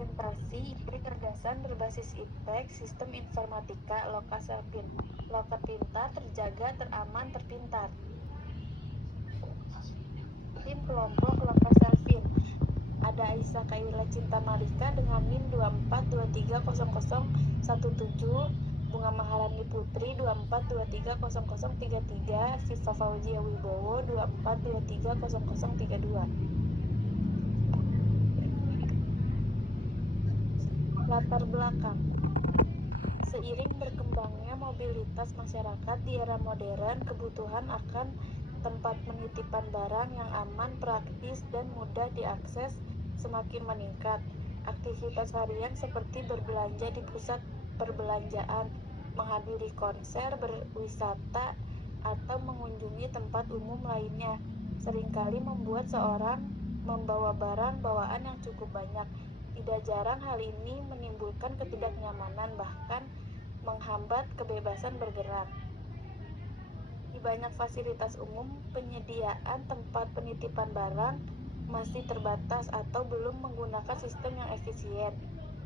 presentasi gagasan berbasis iptek, sistem informatika, Lokaselfin. Loker pintar, terjaga, teraman, terpintar. Tim kelompok Lokaselfin. Ada Aisyah Kaila Cinta Malika dengan NIM 24230017, Bunga Maharani Putri 24230033, Siva Fauzia Wibowo 24230032. Latar belakang. Seiring berkembangnya mobilitas masyarakat di era modern, kebutuhan akan tempat penitipan barang yang aman, praktis, dan mudah diakses semakin meningkat. Aktivitas harian seperti berbelanja di pusat perbelanjaan, menghadiri konser, berwisata, atau mengunjungi tempat umum lainnya seringkali membuat seorang membawa barang bawaan yang cukup banyak. Tidak jarang hal ini menimbulkan ketidaknyamanan, bahkan menghambat kebebasan bergerak. Di banyak fasilitas umum, penyediaan tempat penitipan barang masih terbatas atau belum menggunakan sistem yang efisien.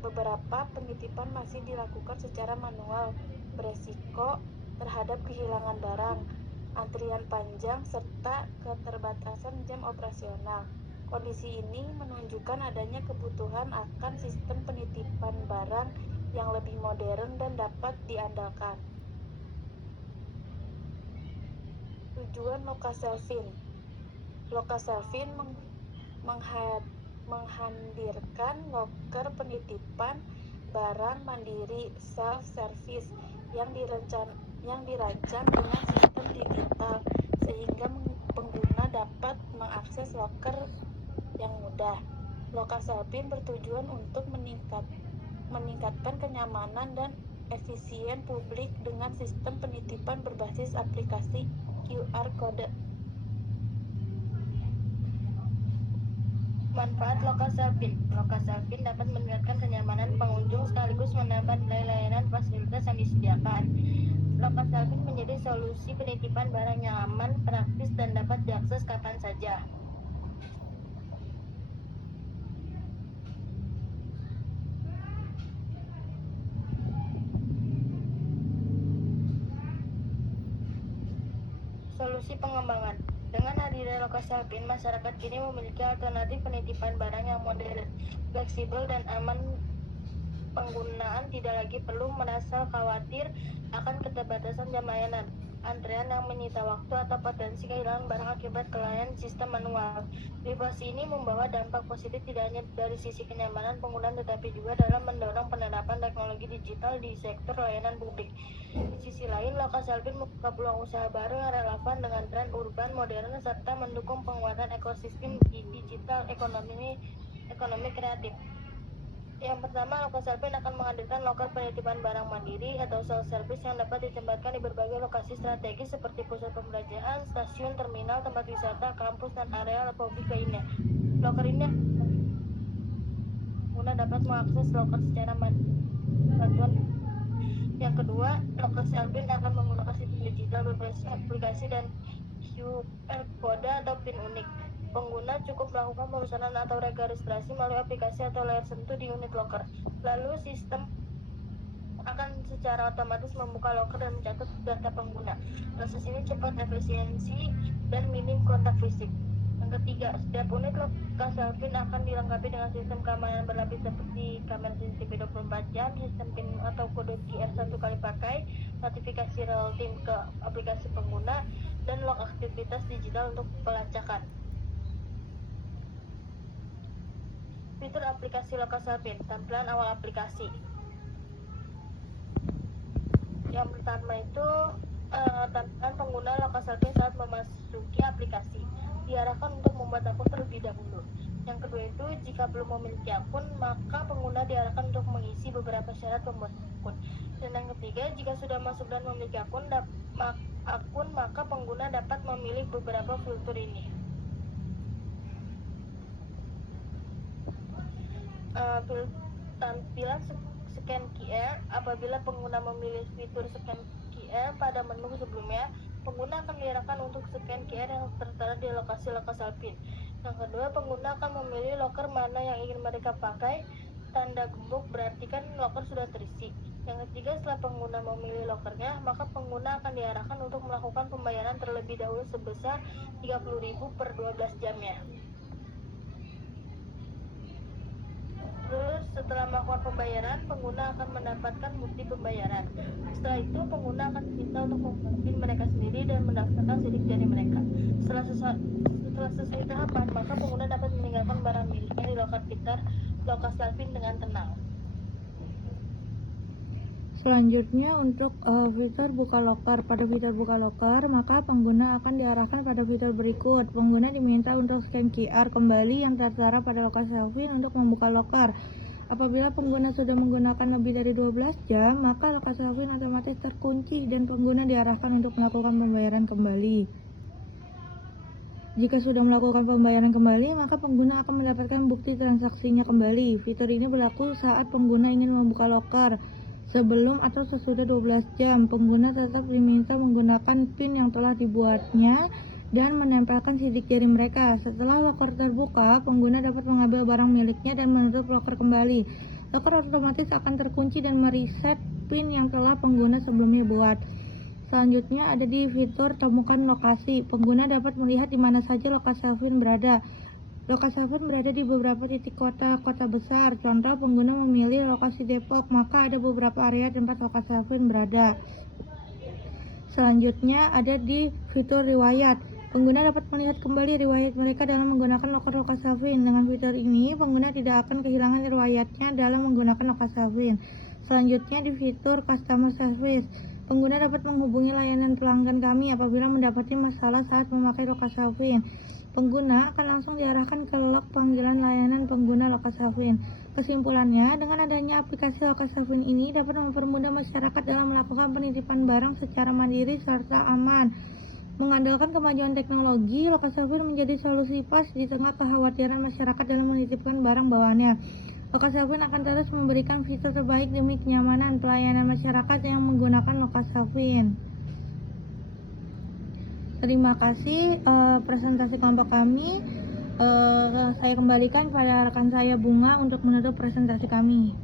Beberapa penitipan masih dilakukan secara manual, beresiko terhadap kehilangan barang, antrian panjang, serta keterbatasan jam operasional. Kondisi ini menunjukkan adanya kebutuhan akan sistem penitipan barang yang lebih modern dan dapat diandalkan. Tujuan Lokaselfin. Lokaselfin menghadirkan loker penitipan barang mandiri self-service yang dirancang dengan sistem digital sehingga pengguna dapat mengakses loker yang mudah. Lokaselfin bertujuan untuk meningkatkan kenyamanan dan efisien publik dengan sistem penitipan berbasis aplikasi QR Code. Manfaat Lokaselfin. Lokaselfin dapat meningkatkan kenyamanan pengunjung sekaligus menambah nilai layanan fasilitas yang disediakan. Lokaselfin menjadi solusi penitipan barang yang aman, praktis, dan dapat diakses kapan saja. Solusi pengembangan. Dengan hadirnya Lokaselfin, masyarakat kini memiliki alternatif penitipan barang yang modern, fleksibel, dan aman penggunaan. Tidak lagi perlu merasa khawatir akan keterbatasan jam layanan, antrean yang menyita waktu, atau potensi kehilangan barang akibat kelainan sistem manual. Inovasi ini membawa dampak positif tidak hanya dari sisi kenyamanan penggunaan, tetapi juga dalam mendorong penerapan teknologi digital di sektor layanan publik. Di sisi lain, Lokaselfin membuka peluang usaha baru yang relevan dengan tren urban modern serta mendukung penguatan ekosistem digital ekonomi kreatif. Yang pertama, Lokaselfin akan menghadirkan loker penitipan barang mandiri atau self-service yang dapat ditempatkan di berbagai lokasi strategis seperti pusat perbelanjaan, stasiun, terminal, tempat wisata, kampus, dan area publik lainnya. Loker ini pengguna dapat mengakses loker secara bantuan. Yang kedua, Lokaselfin akan menggunakan sistem digital berbasis aplikasi dan QR Code atau PIN unik. Pengguna cukup melakukan pemesanan atau registrasi melalui aplikasi atau layar sentuh di unit loker. Lalu sistem akan secara otomatis membuka loker dan mencatat data pengguna. Proses ini cepat, efisiensi, dan minim kontak fisik. Yang ketiga, setiap unit Lokaselfin akan dilengkapi dengan sistem keamanan berlapis seperti kamera CCTV 24 jam, sistem PIN atau kode QR 1 kali pakai, notifikasi real time ke aplikasi pengguna, dan log aktivitas digital untuk pelacakan. Fitur aplikasi Lokaselfin. Tampilan awal aplikasi. Yang pertama itu tampilan pengguna Lokaselfin saat memasuki aplikasi. Diarahkan untuk membuat akun terlebih dahulu. Yang kedua itu, jika belum memiliki akun, maka pengguna diarahkan untuk mengisi beberapa syarat membuat akun. Dan yang ketiga, jika sudah masuk dan memiliki akun, maka pengguna dapat memilih beberapa fitur ini. Tampilan scan QR. Apabila pengguna memilih fitur scan QR pada menu sebelumnya, pengguna akan diarahkan untuk scan QR yang tertera di lokasi Lokaselfin. Yang kedua, pengguna akan memilih loker mana yang ingin mereka pakai. tanda gembok berarti kan loker sudah terisi. Yang ketiga, setelah pengguna memilih lokernya, maka pengguna akan diarahkan untuk melakukan pembayaran terlebih dahulu sebesar 30.000 per 12 jamnya. Terus setelah melakukan pembayaran, pengguna akan mendapatkan bukti pembayaran. Setelah itu, pengguna akan diminta untuk membuat PIN mereka sendiri dan mendaftarkan sidik jari mereka. Setelah selesai tahapan, maka pengguna dapat meninggalkan barang miliknya di loker pintar lokasi Alvin dengan tenang. Selanjutnya untuk fitur buka loker. Pada fitur buka loker, maka pengguna akan diarahkan pada fitur berikut. Pengguna diminta untuk scan QR kembali yang tertera pada lokasi Alvin untuk membuka loker. Apabila pengguna sudah menggunakan lebih dari 12 jam, maka lokasi Alvin otomatis terkunci dan pengguna diarahkan untuk melakukan pembayaran kembali. Jika sudah melakukan pembayaran kembali, maka pengguna akan mendapatkan bukti transaksinya kembali. Fitur ini berlaku saat pengguna ingin membuka loker. Sebelum atau sesudah 12 jam, pengguna tetap diminta menggunakan PIN yang telah dibuatnya dan menempelkan sidik jari mereka. Setelah loker terbuka, pengguna dapat mengambil barang miliknya dan menutup loker kembali. Loker otomatis akan terkunci dan mereset PIN yang telah pengguna sebelumnya buat. Selanjutnya ada di fitur temukan lokasi. Pengguna dapat melihat di mana saja lokasi Alvin berada. Lokasi Alvin berada di beberapa titik kota besar. Contoh, pengguna memilih lokasi Depok, maka ada beberapa area tempat lokasi Alvin berada. Selanjutnya ada di fitur riwayat. Pengguna dapat melihat kembali riwayat mereka dalam menggunakan loker lokasi Alvin. Dengan fitur ini, pengguna tidak akan kehilangan riwayatnya dalam menggunakan lokasi Alvin. Selanjutnya di fitur customer service. Pengguna dapat menghubungi layanan pelanggan kami apabila mendapati masalah saat memakai lokasi Alvin. Pengguna akan langsung diarahkan ke log panggilan layanan pengguna lokasi Alvin. Kesimpulannya, dengan adanya aplikasi lokasi Alvin ini dapat mempermudah masyarakat dalam melakukan penitipan barang secara mandiri serta aman. Mengandalkan kemajuan teknologi, lokasi Alvin menjadi solusi pas di tengah kekhawatiran masyarakat dalam menitipkan barang bawaannya. Lokasi Alvin akan terus memberikan fitur terbaik demi kenyamanan pelayanan masyarakat yang menggunakan lokasi Alvin. Terima kasih presentasi kelompok kami. Saya kembalikan pada rekan saya Bunga untuk menutup presentasi kami.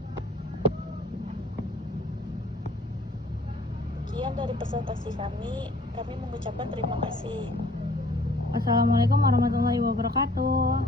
Sekian dari presentasi kami mengucapkan terima kasih. Wassalamualaikum warahmatullahi wabarakatuh.